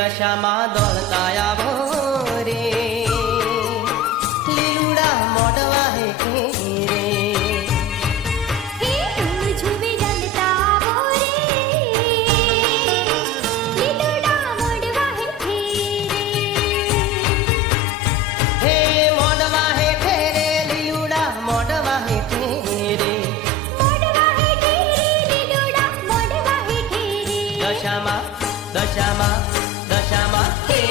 દશામાં દોડતા આવો રે, લીલુડા મોડવા હેઠે રે. હે ઝૂમે રમતા આવો રે, લીલુડા મોડવા હેઠે રે. હે મોડવા હેઠે રે, લીલુડા મોડવા હેઠે રે. મોડવા હેઠે રે, લીલુડા મોડવા હેઠે રે. દશામાં દશામાં દશામાં હે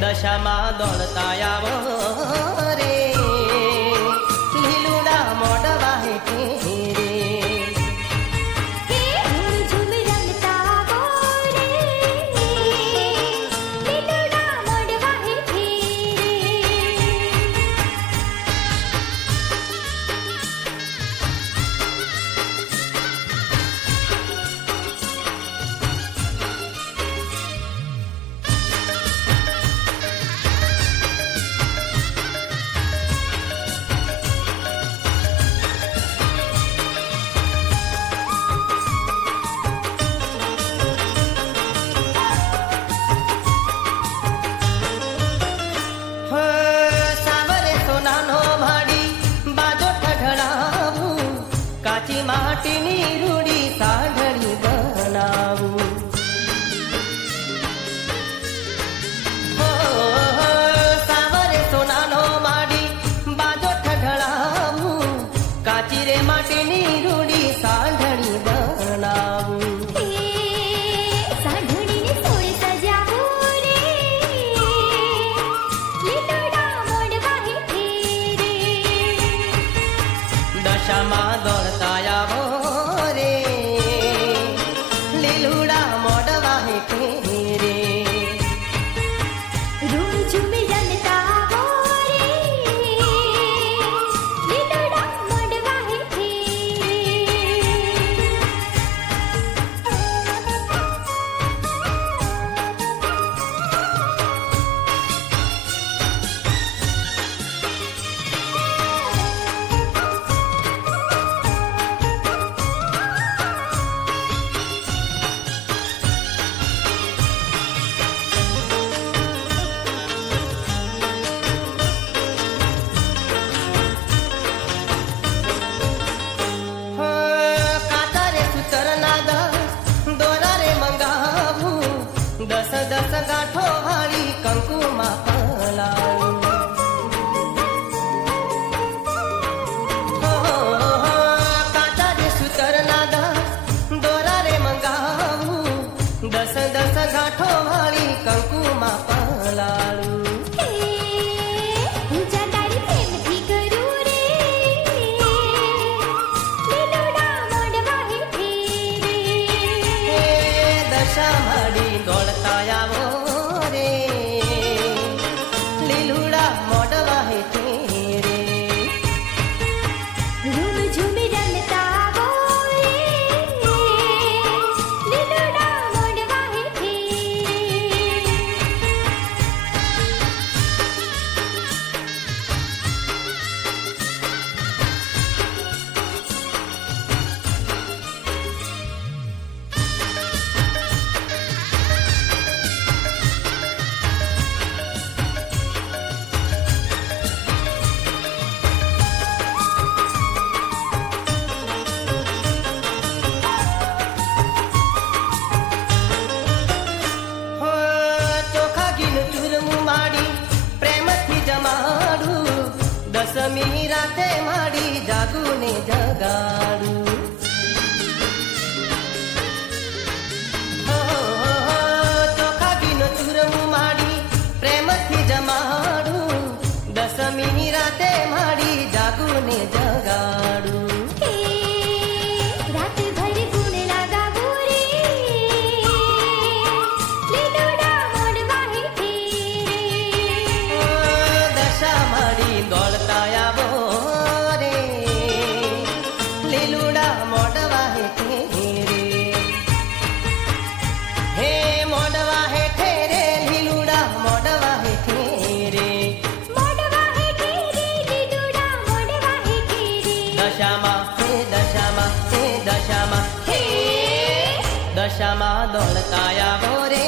દશામાં દોડતા આવો રે, લીલુડા મોડવા હેઠે રે. હે ઝૂમે રમતા આવો રે, લીલુડા મોડવા હેઠે રે. સાવરે સોનાનો ભાડી બાજો ઠઠડાવું, કાચી માટીની રૂડી સાઢળી બનાવું. સાવરે સોનાનો ભાડી બાજો ઠઠડાવું, કાચી રે માટીની રૂડી સાઢળી બનાવું. હે સાઢણીને સોળ સજાવો રે, લીલુડા મોડવા હેઠે રે. દશામાં દોડતા આવો રે, લીલુડા મોડવા હેઠે રે. રૂમ ઝૂમે રમતા આવો રે, લીલુડા મોડવા હેઠે રે. કાતરે સૂતરના 10 દોરા રે મંગાવું, 10 ગાંઠો હાળી કંકુમાં પલાવું. કાતરે સૂતરના 10 દોરા રે મંગાવું, 10 ગાંઠો હાળી કંકુમાં પલાળું. હે પૂજા તારી પ્રેમથી કરું રે, લીલુડા મોડવા હેઠે રે. હે દશા માડી દોડતા આવો રે, લીલુડા મોડવા હેઠે રે. રૂમ ઝૂમે રમતા આવો રે, લીલુડા મોડવા હેઠે રે. ચોખા ઘીનું ચૂરમું માડી પ્રેમથી જમાડું, દસમી રાતે માડી જાગુને જગાડું. ચોખા ઘીનું ચૂરમું માડી પ્રેમથી જમાડું, દસમી રાતે માડી જાગુને જગાડું. હે રાતભર ગુણ લગાવો રે, લીલુડા મોડવા હેઠે રે. દશા માડી દોડતા આવો રે, લીલુડા મોડવા હેઠે રે. હે મોડવા હેઠે રે, લીલુડા મોડવા હેઠે રે. મોડવા હેઠે રે, લીલુડા મોડવા હેઠે રે. દશામાં હે દશામાં હે દશામાં હે દશામાં દોડતા આવો રે,